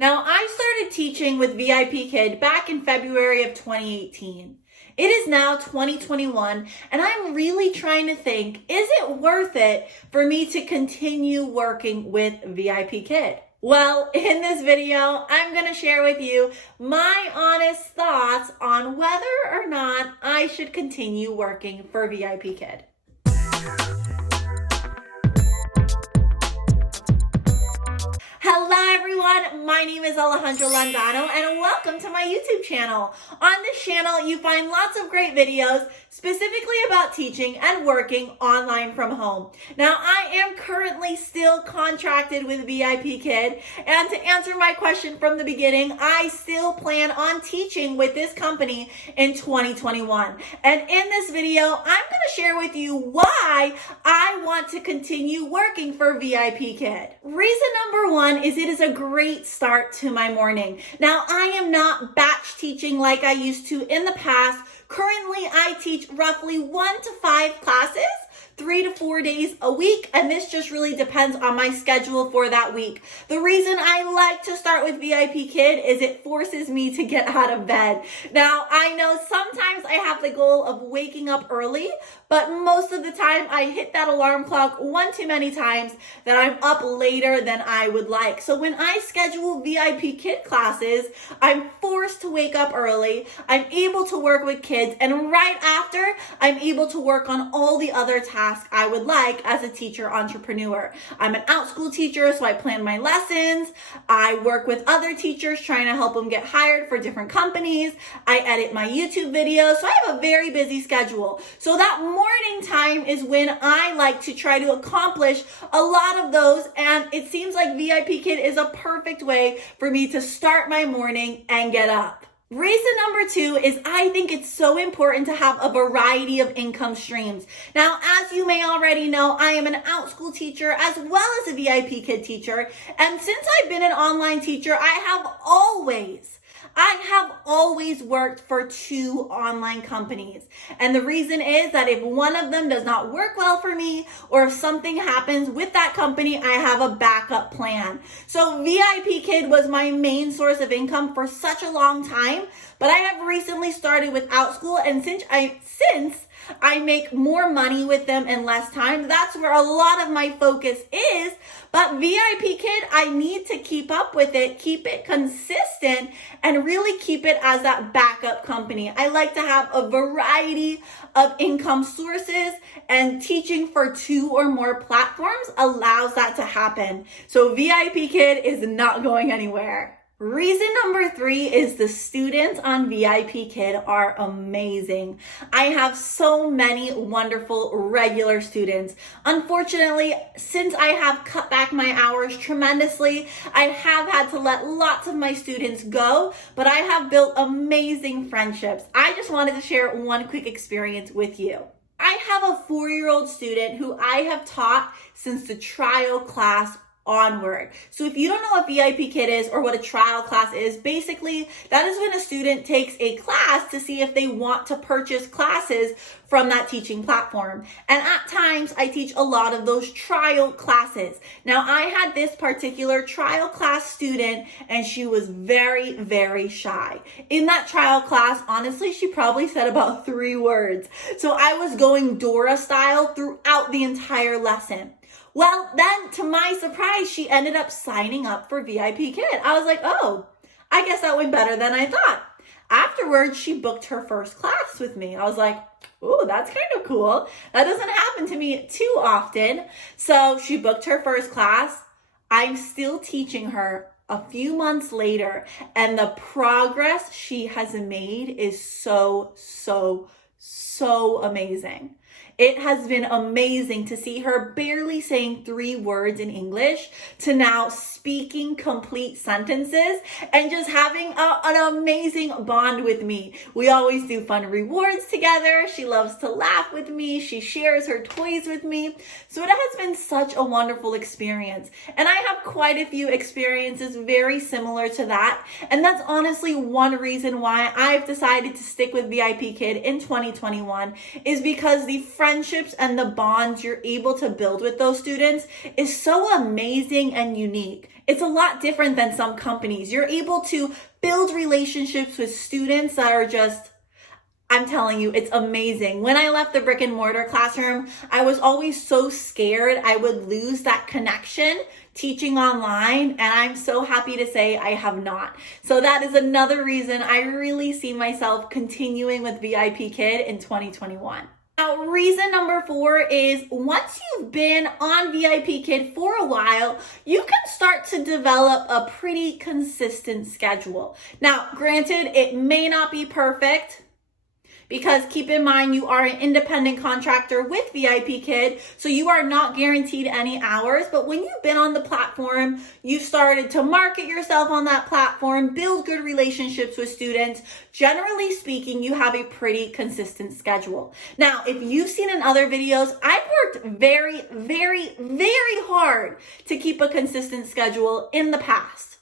Now, I started teaching with VIPKID back in February of 2018. It is now 2021, and I'm really trying to think, is it worth it for me to continue working with VIPKID? Well, in this video, I'm going to share with you my honest thoughts on whether or not I should continue working for VIPKID. Hello everyone, my name is Alejandra Landano and welcome to my YouTube channel. On this channel, you find lots of great videos specifically about teaching and working online from home. Now, I am currently still contracted with VIPKID, and to answer my question from the beginning, I still plan on teaching with this company in 2021. And in this video, I'm going to share with you why I want to continue working for VIPKID. Reason number one is it is a great start to my morning. Now, I am not batch teaching like I used to in the past. Currently, I teach roughly 1 to 5 classes, 3 to 4 days a week, and this just really depends on my schedule for that week. The reason I like to start with VIPKID is it forces me to get out of bed. Now, I know sometimes I have the goal of waking up early, but most of the time I hit that alarm clock one too many times that I'm up later than I would like. So when I schedule VIPKID classes, I'm forced to wake up early. I'm able to work with kids, and right after, I'm able to work on all the other tasks I would like as a teacher entrepreneur. I'm an outschool teacher, so I plan my lessons. I work with other teachers trying to help them get hired for different companies. I edit my YouTube videos, so I have a very busy schedule. So that morning time is when I like to try to accomplish a lot of those, and it seems like VIPKID is a perfect way for me to start my morning and get up. Reason number two is I think it's so important to have a variety of income streams. Now, as you may already know, I am an outschool teacher as well as a VIPKID teacher. And since I've been an online teacher, I have always worked for 2 online companies. And the reason is that if one of them does not work well for me, or if something happens with that company, I have a backup plan. So VIPKID was my main source of income for such a long time, but I have recently started with Outschool, and since I make more money with them in less time, that's where a lot of my focus is. But VIPKID, I need to keep up with it, keep it consistent, and really keep it as that backup company. I like to have a variety of income sources, and teaching for 2 or more platforms allows that to happen. So VIPKID is not going anywhere. Reason number 3 is the students on VIPKID are amazing. I have so many wonderful regular students. Unfortunately, since I have cut back my hours tremendously, I have had to let lots of my students go, but I have built amazing friendships. I just wanted to share one quick experience with you. I have a 4-year-old student who I have taught since the trial class onward. So if you don't know what VIPKID is or what a trial class is, basically that is when a student takes a class to see if they want to purchase classes from that teaching platform. And at times I teach a lot of those trial classes. Now, I had this particular trial class student, and she was very, very shy. In that trial class, honestly, she probably said about 3 words. So I was going Dora style throughout the entire lesson. Well, then to my surprise, she ended up signing up for VIPKID. I was like, oh, I guess that went better than I thought. Afterwards, she booked her first class with me. I was like, ooh, that's kind of cool. That doesn't happen to me too often. So she booked her first class. I'm still teaching her a few months later, and the progress she has made is so amazing. It has been amazing to see her barely saying 3 words in English to now speaking complete sentences and just having an amazing bond with me. We always do fun rewards together. She loves to laugh with me. She shares her toys with me. So it has been such a wonderful experience. And I have quite a few experiences very similar to that. And that's honestly one reason why I've decided to stick with VIPKID in 2021 is because the friendships and the bonds you're able to build with those students is so amazing and unique. It's a lot different than some companies. You're able to build relationships with students that are just, I'm telling you, it's amazing. When I left the brick and mortar classroom, I was always so scared I would lose that connection teaching online, and I'm so happy to say I have not. So that is another reason I really see myself continuing with VIPKID in 2021. Now, reason number 4 is once you've been on VIPKID for a while, you can start to develop a pretty consistent schedule. Now, granted, it may not be perfect, because keep in mind, you are an independent contractor with VIPKID, so you are not guaranteed any hours. But when you've been on the platform, you started to market yourself on that platform, build good relationships with students. Generally speaking, you have a pretty consistent schedule. Now, if you've seen in other videos, I've worked very, very, very hard to keep a consistent schedule in the past.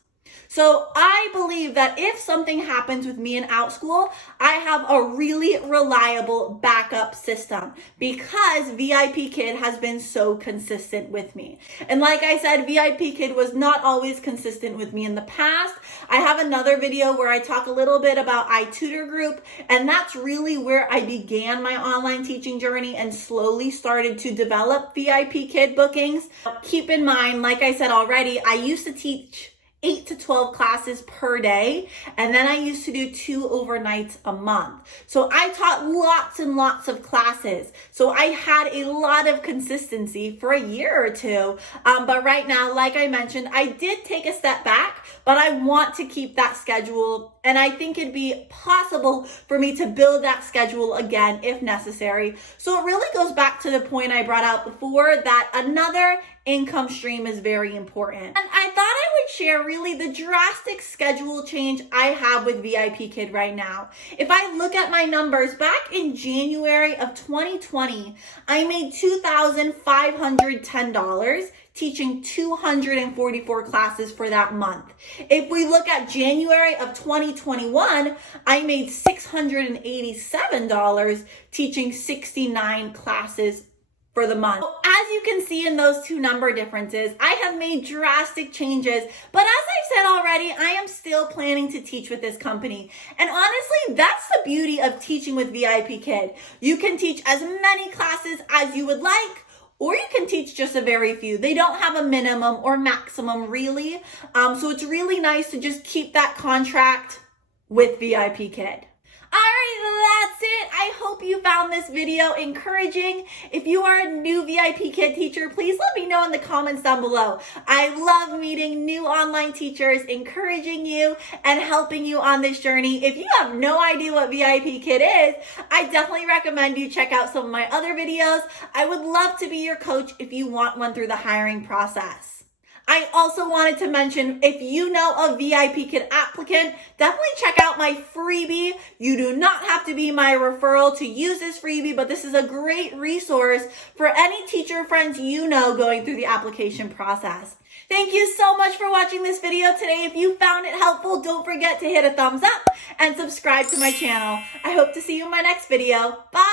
So I believe that if something happens with me in OutSchool, I have a really reliable backup system because VIPKID has been so consistent with me. And like I said, VIPKID was not always consistent with me in the past. I have another video where I talk a little bit about iTutor Group, and that's really where I began my online teaching journey and slowly started to develop VIPKID bookings. Keep in mind, like I said already, I used to teach 8 to 12 classes per day. And then I used to do 2 overnights a month. So I taught lots and lots of classes. So I had a lot of consistency for a year or two. But right now, like I mentioned, I did take a step back, but I want to keep that schedule. And I think it'd be possible for me to build that schedule again if necessary. So it really goes back to the point I brought out before that another income stream is very important. And I thought I would share really the drastic schedule change I have with VIPKID right now. If I look at my numbers, back in January of 2020, I made $2,510 teaching 244 classes for that month. If we look at January of 2021, I made $687 teaching 69 classes for the month. So as you can see in those two number differences, I have made drastic changes, but as I've said already, I am still planning to teach with this company. And honestly, that's the beauty of teaching with VIPKID. You can teach as many classes as you would like, or you can teach just a very few. They don't have a minimum or maximum really. So it's really nice to just keep that contract with VIPKID. All right, that's it. I hope you found this video encouraging. If you are a new VIPKID teacher, please let me know in the comments down below. I love meeting new online teachers, encouraging you and helping you on this journey. If you have no idea what VIPKID is, I definitely recommend you check out some of my other videos. I would love to be your coach if you want one through the hiring process. I also wanted to mention, if you know a VIPKID applicant, definitely check out my freebie. You do not have to be my referral to use this freebie, but this is a great resource for any teacher friends you know going through the application process. Thank you so much for watching this video today. If you found it helpful, don't forget to hit a thumbs up and subscribe to my channel. I hope to see you in my next video. Bye!